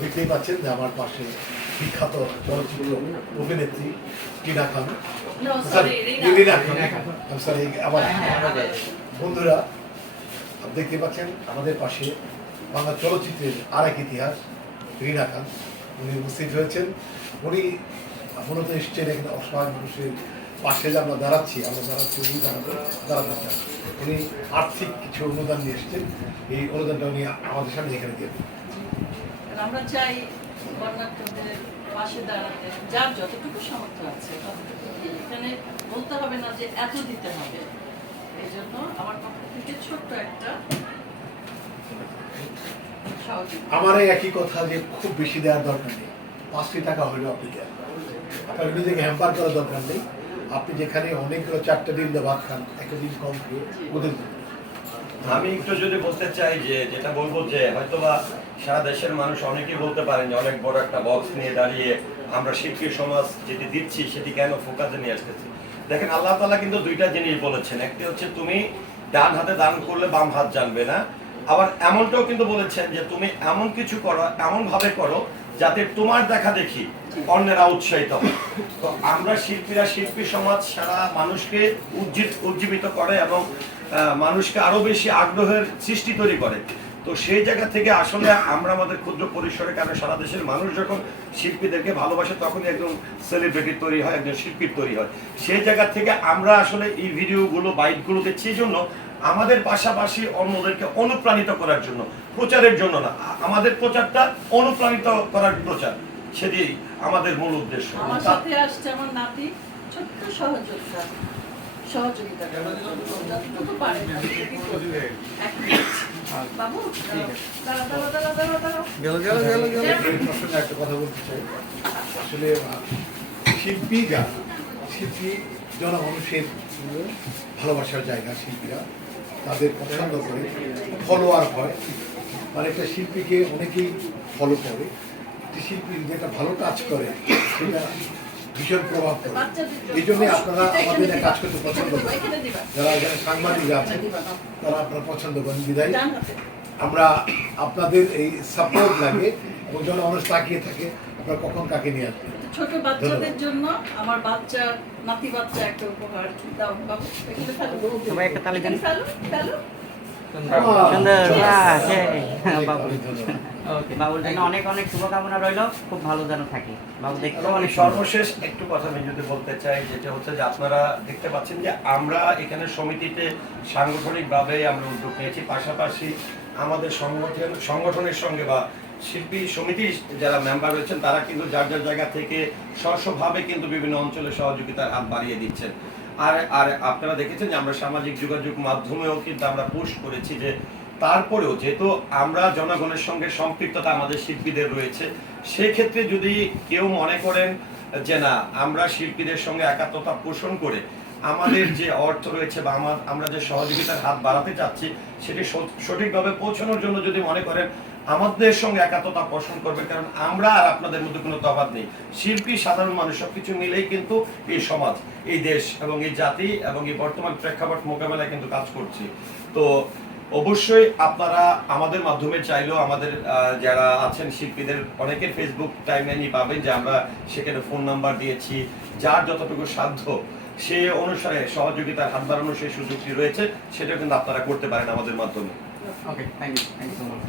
দেখতেই পাচ্ছেন যে আমার পাশে বিখ্যাত চলচ্চিত্র অভিনেত্রী টিনা খান। সরি বন্ধুরা দেখতে পাচ্ছেন আমাদের পাশে বাংলা চলচ্চিত্রের আরেক ইতিহাস রিনা খান। উনি উপস্থিত হয়েছেন উনি মূলত এসছেন এখানে অসহায় মানুষের পাশে যে আমরা দাঁড়াচ্ছি আমরা দাঁড়াচ্ছি উনি দাঁড়াতে দাঁড়াতে চান। উনি আর্থিক কিছু অনুদান নিয়ে এসছেন। এই অনুদানটা উনি আমাদের সামনে এখানে দিয়ে। আর আমরা চাই বর্ণাঢ্যদের পাশে দাঁড়াতে, যার যতটুকু সামর্থ্য আছে এখানে বলতে হবে না যে এত দিতে হবে। এই জন্য আমার পক্ষ থেকে ছোট্ট একটা আমার একই কথা যে খুব বেশি দেওয়ার দরকার নেই। পাঁচটি টাকা হলেও আপনি দেন আপনার নিজেকে হ্যাম্পার করার দরকার নেই। আপনি যেখানে অনেকগুলো চারটে দিন ভাত খান, একটা দিন কম খেয়ে ওদের দিন। আমি একটু যদি বলতে চাই যে, যেটা বলব যে, হয়তোবা সারা দেশের মানুষ অনেকেই বলতে পারেন যে, অনেক বড় একটা বক্স নিয়ে দাঁড়িয়ে আমরা শিক্ষিত সমাজ যেটি দিচ্ছি, সেটি কেন ফোকাসে নিয়ে আসতেছি? দেখেন, আল্লাহ তালা কিন্তু দুইটা জিনিস বলেছেন। একটি হচ্ছে, তুমি ডান হাতে দান করলে বাম হাত জানবে না। আবার এমনটাও কিন্তু বলেছেন যে তুমি এমন কিছু করো এমন ভাবে করো যাতে তোমার দেখা দেখি অন্যেরা উৎসাহিত হয়। তো আমরা শিল্পীরা শিল্পী সমাজ সারা মানুষকে উজ্জীব, উজ্জীবিত করে এবং মানুষকে আরও বেশি আগ্রহের সৃষ্টি তৈরি করে। তো সেই জায়গা থেকে আসলে আমরা আমাদের ক্ষুদ্র পরিসরে কারণ সারা দেশের মানুষ যখন শিল্পীদেরকে ভালোবাসে তখনই একজন সেলিব্রিটি তৈরি হয়, একজন শিল্পীর তৈরি হয়। সেই জায়গা থেকে আমরা আসলে এই ভিডিওগুলো বাইকগুলো দিচ্ছি এই জন্য আমাদের পাশাপাশি অন্যদেরকে অনুপ্রাণিত করার জন্য প্রচারের জন্য না আমাদের প্রচারটা অনুপ্রাণিত করার প্রচার সেটি আমাদের মূল উদ্দেশ্য। আমার সাথে আসছে আমার নাতি ছোট্ট সহযোগিতা সহযোগিতা যতটুকু পারে বাবু দাঁড়া দাঁড়া দাঁড়া দাঁড়া দাঁড়া এই প্রসঙ্গে একটা কথা বলতে চাই। আসলে শিল্পী যা শিল্পী জনমানুষের ভালোবাসার জায়গা শিল্পীরা। তাদের পছন্দ করে ফলোয়ার হয়। মানে একটা শিল্পীকে অনেকেই ফলো করে। একটি শিল্পী যেটা ভালো কাজ করে সেটা ভীষণ প্রভাব পড়ে। এই জন্যে আপনারা আমাদের কাজ করতে পছন্দ করেন। যারা এখানে সাংবাদিক আছেন তারা আপনারা পছন্দ করেন বিদায়। আমরা আপনাদের এই সাপোর্ট লাগে এবং যখন মানুষ তাকিয়ে থাকে আপনারা কখন কাকে নিয়ে আসবেন। ছোট বাচ্চাদের জন্য আমার বাচ্চা নাতি বাচ্চা একটা উপহার দাও বাবু এখানে ফেলো সবাই একটা তালি দেন। ফেলো ফেলো সুন্দর Yes. বাহ, সেই। অনেক বাবুল অনেক ধন্যবাদ। ওকে বাবুর জন্য অনেক অনেক শুভকামনা রইল খুব ভালো যেন থাকে বাবু দেখতে অনেক সর্বশেষ একটু কথা আমি যদি বলতে চাই যেটা হচ্ছে যে আপনারা দেখতে পাচ্ছেন যে আমরা এখানে সমিতিতে সাংগঠনিকভাবে আমরা উদ্যোগ নিয়েছি পাশাপাশি আমাদের সংগঠন সংগঠনের সঙ্গে বা শিল্পী সমিতির যারা মেম্বার রয়েছেন, তারা কিন্তু যার যার জায়গা থেকে স্বস্বভাবে কিন্তু বিভিন্ন অঞ্চলে সহযোগিতার হাত বাড়িয়ে দিচ্ছেন। আর আর আপনারা দেখেছেন যে আমরা সামাজিক যোগাযোগ মাধ্যমেও কিন্তু আমরা পোস্ট করেছি যে তারপরেও যেহেতু আমরা জনগণের সঙ্গে সম্পৃক্ততা আমাদের শিল্পীদের রয়েছে, সেক্ষেত্রে যদি কেউ মনে করেন যে না, আমরা শিল্পীদের সঙ্গে একাত্মতা পোষণ করে আমাদের যে অর্থ রয়েছে বা আমার আমরা যে সহযোগিতার হাত বাড়াতে চাচ্ছি, সেটি সঠ- সঠিকভাবে পৌঁছানোর জন্য যদি মনে করেন আমাদের সঙ্গে একাত্মতা পোষণ করবে কারণ আমরা আর আপনাদের মধ্যে কোনো তফাৎ নেই। শিল্পী, সাধারণ মানুষ সবকিছু মিলেই কিন্তু এই সমাজ, এই দেশ এবং এই জাতি এবং এই বর্তমান প্রেক্ষাপট মোকাবেলায় কিন্তু কাজ করছি। তো অবশ্যই আপনারা আমাদের মাধ্যমে চাইলেও আমাদের যারা আছেন শিল্পীদের, অনেকের ফেসবুক টাইমলাইনই পাবেন যে আমরা সেখানে ফোন নাম্বার দিয়েছি। যার যতটুকু সাধ্য সে অনুসারে সহযোগিতার হাত বাড়ানোর সেই সুযোগটি রয়েছে সেটা কিন্তু আপনারা করতে পারেন আমাদের মাধ্যমে। Okay thank you thank you so much